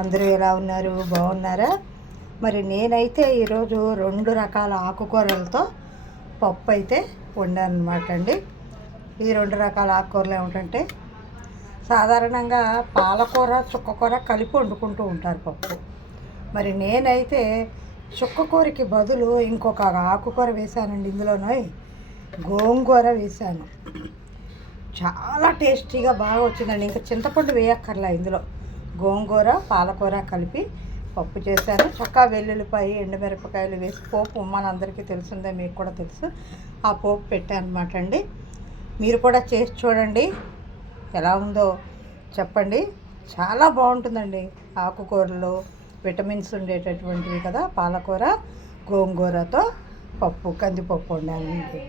అందరూ ఎలా ఉన్నారు? బాగున్నారా? మరి నేనైతే ఈరోజు 2 రకాల ఆకుకూరలతో పప్పు అయితే వండాను అనమాట అండి. ఈ 2 రకాల ఆకుకూరలు ఏమిటంటే, సాధారణంగా పాలకూర చుక్కకూర కలిపి వండుకుంటూ ఉంటారు పప్పు. మరి నేనైతే చుక్కకూరకి బదులు ఇంకొక ఆకుకూర వేశానండి. ఇందులోనో గోంగూర వేశాను. చాలా టేస్టీగా బాగా వచ్చిందండి. ఇంకా చింతపండు వేయక్కర్లా. ఇందులో గోంగూర పాలకూర కలిపి పప్పు చేశాను. చక్కా వెల్లుల్లిపాయ ఎండుమిరపకాయలు వేసి పోపు మనందరికీ తెలిసిందే, మీకు కూడా తెలుసు. ఆ పోపు పెట్టాను అనమాట అండి. మీరు కూడా చేసి చూడండి, ఎలా ఉందో చెప్పండి. చాలా బాగుంటుందండి. ఆకుకూరలు విటమిన్స్ ఉండేటటువంటివి కదా. పాలకూర గోంగూరతో పప్పు, కందిపప్పు వండానండి.